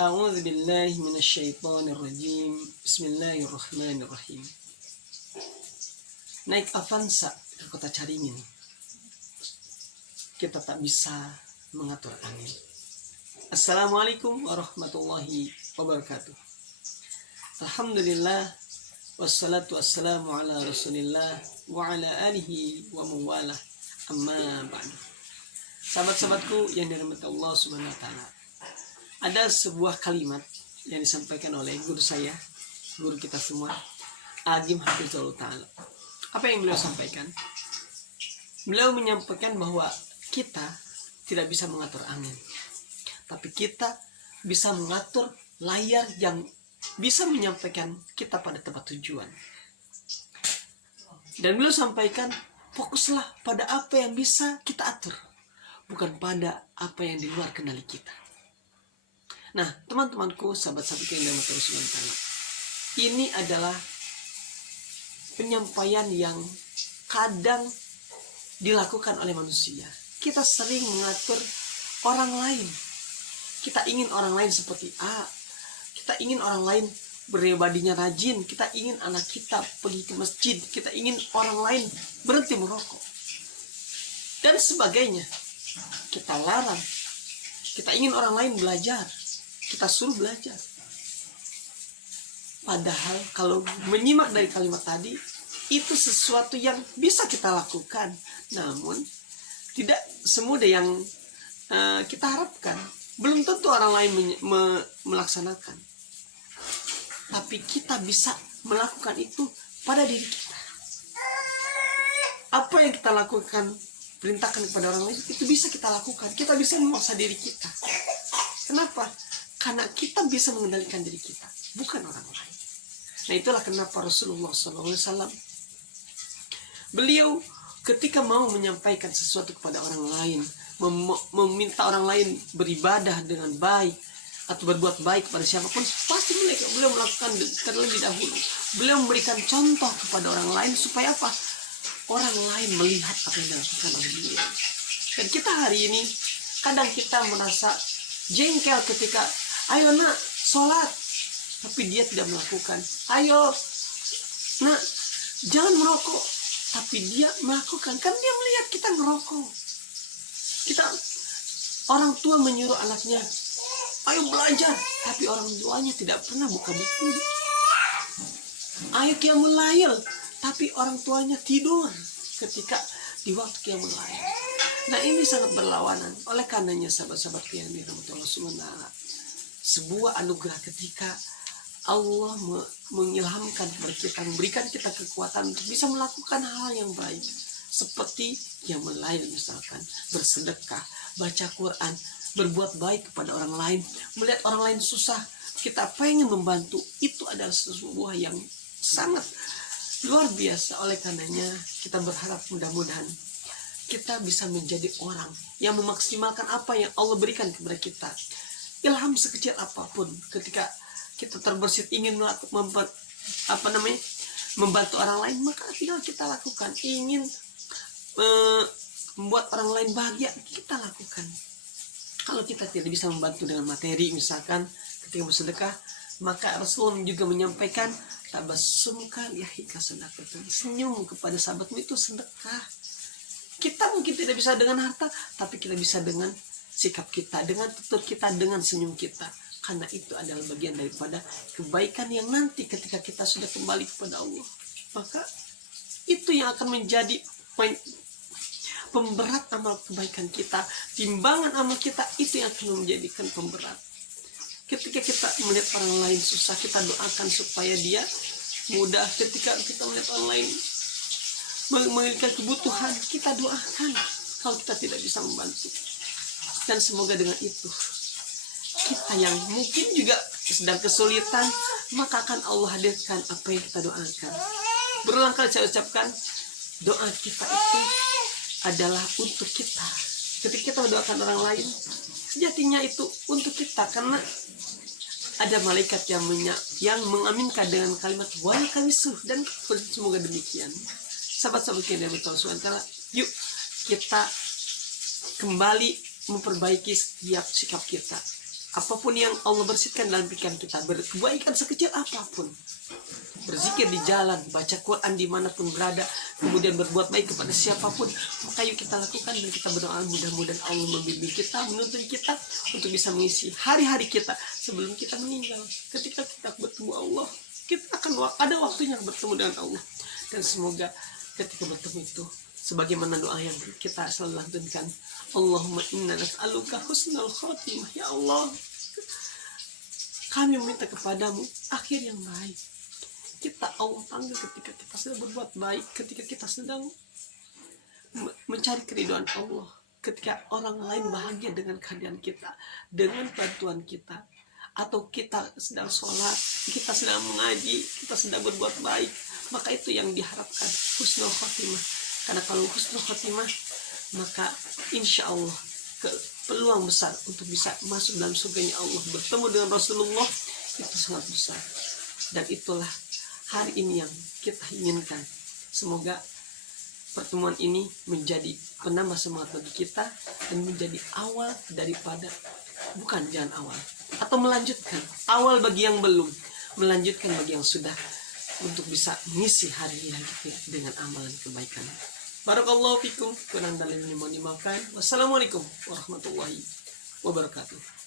A'udzu billahi minasyaitonir rajim. Bismillahirrahmanirrahim. Naik Avanza ke kota Caringin, kita tak bisa mengatur angin. Assalamualaikum warahmatullahi wabarakatuh. Alhamdulillah, wassalatu wassalamu ala rasulillah wa ala alihi wa mawalah, amma ba'du. Sahabat-sahabatku yang dirahmati Allah subhanahu wa ta'ala, ada sebuah kalimat yang disampaikan oleh guru saya, guru kita semua, Agim Hafizahullah Ta'ala. Apa yang beliau sampaikan? Beliau menyampaikan bahwa kita tidak bisa mengatur angin, tapi kita bisa mengatur layar yang bisa menyampaikan kita pada tempat tujuan. Dan beliau sampaikan, fokuslah pada apa yang bisa kita atur, bukan pada apa yang di luar kendali kita. Nah, teman-temanku, sahabat-sahabat yang dirahmati Allah, ini adalah penyampaian yang kadang dilakukan oleh manusia. Kita sering mengatur orang lain. Kita ingin orang lain seperti A. Kita ingin orang lain beribadahnya rajin. Kita ingin anak kita pergi ke masjid. Kita ingin orang lain berhenti merokok dan sebagainya. Kita larang. Kita ingin orang lain belajar, kita suruh belajar. Padahal kalau menyimak dari kalimat tadi, itu sesuatu yang bisa kita lakukan, namun tidak semudah yang kita harapkan. Belum tentu orang lain melaksanakan, tapi kita bisa melakukan itu pada diri kita. Apa yang kita lakukan, perintahkan kepada orang lain, itu bisa kita lakukan. Kita bisa memaksa diri kita. Kenapa? Karena kita bisa mengendalikan diri kita, bukan orang lain. Nah, itulah kenapa Rasulullah SAW, beliau ketika mau menyampaikan sesuatu kepada orang lain, meminta orang lain beribadah dengan baik atau berbuat baik kepada siapapun, pasti beliau melakukan terlebih dahulu. Beliau memberikan contoh kepada orang lain supaya apa? Orang lain melihat apa yang dilakukan oleh beliau. Dan kita hari ini kadang kita merasa jengkel ketika ayo nak sholat, tapi dia tidak melakukan. Ayo nak jangan merokok, tapi dia melakukan. Kan dia melihat kita ngerokok. Orang tua menyuruh anaknya ayo belajar, tapi orang tuanya tidak pernah buka buku. Ayo qiyamul lail, tapi orang tuanya tidur ketika di waktu qiyamul lail. Nah, ini sangat berlawanan. Oleh karenanya sahabat-sahabat yang dirahmati Allah SWT, sebuah anugerah ketika Allah mengilhamkan kepada kita, memberikan kita kekuatan untuk bisa melakukan hal yang baik, seperti qiyamul lail misalkan, bersedekah, baca Quran, berbuat baik kepada orang lain, melihat orang lain susah, kita pengen membantu. Itu adalah sebuah yang sangat luar biasa. Oleh karenanya kita berharap mudah-mudahan kita bisa menjadi orang yang memaksimalkan apa yang Allah berikan kepada kita. Ilham sekecil apapun, ketika kita terbersit ingin membantu orang lain, maka tinggal kita lakukan. Ingin membuat orang lain bahagia, kita lakukan. Kalau kita tidak bisa membantu dengan materi, misalkan ketika bersedekah, maka Rasulullah juga menyampaikan, tabassumka liyahika sadaqatun, senyum kepada sahabatmu itu sedekah. Kita mungkin tidak bisa dengan harta, tapi kita bisa dengan sikap kita, dengan tutur kita, dengan senyum kita. Karena itu adalah bagian daripada kebaikan yang nanti ketika kita sudah kembali kepada Allah. Maka itu yang akan menjadi pemberat amal kebaikan kita. Timbangan amal kita itu yang akan menjadikan pemberat. Ketika kita melihat orang lain susah, kita doakan supaya dia mudah. Ketika kita melihat orang lain memiliki kebutuhan, kita doakan kalau kita tidak bisa membantu. Dan semoga dengan itu kita yang mungkin juga sedang kesulitan, maka akan Allah hadirkan apa yang kita doakan. Berulang kali saya ucapkan, doa kita itu adalah untuk kita. Ketika kita mendoakan orang lain, sejatinya itu untuk kita, karena ada malaikat yang mengaminkan dengan kalimat wa yakamisu, dan semoga demikian. Sahabat-sahabat yang dirahmati Allah SWT, yuk kita kembali memperbaiki setiap sikap kita. apapun yang Allah bersihkan dalam pikiran kita, kebaikan sekecil apapun, berzikir di jalan, baca Quran dimanapun berada, kemudian berbuat baik kepada siapapun, maka yuk kita lakukan dan kita berdoa mudah-mudahan Allah membimbing kita, menuntun kita untuk bisa mengisi hari-hari kita sebelum kita meninggal. Ketika kita bertemu Allah, kita akan ada waktunya bertemu dengan Allah, dan semoga ketika bertemu itu sebagaimana doa yang kita selalu lantunkan, Allahumma inna nas'aluka husnul khotimah, ya Allah kami meminta kepadamu akhir yang baik. Kita Allah panggil ketika kita sedang berbuat baik, ketika kita sedang mencari keridhaan Allah, ketika orang lain bahagia dengan kehadiran kita, dengan bantuan kita, atau kita sedang sholat, kita sedang mengaji, kita sedang berbuat baik, maka itu yang diharapkan, husnul khotimah. Karena kalau husnul khotimah, maka insya Allah peluang besar untuk bisa masuk dalam surganya Allah, bertemu dengan Rasulullah, itu sangat besar. Dan itulah hari ini yang kita inginkan. Semoga pertemuan ini menjadi penambah semangat bagi kita dan menjadi awal daripada, bukan jangan awal, atau melanjutkan awal bagi yang belum, melanjutkan bagi yang sudah, untuk bisa mengisi hari yang kita dengan amalan kebaikan. Barakallahu fikum, kurang dalam ini mohon dimaafkan. Wassalamualaikum warahmatullahi wabarakatuh.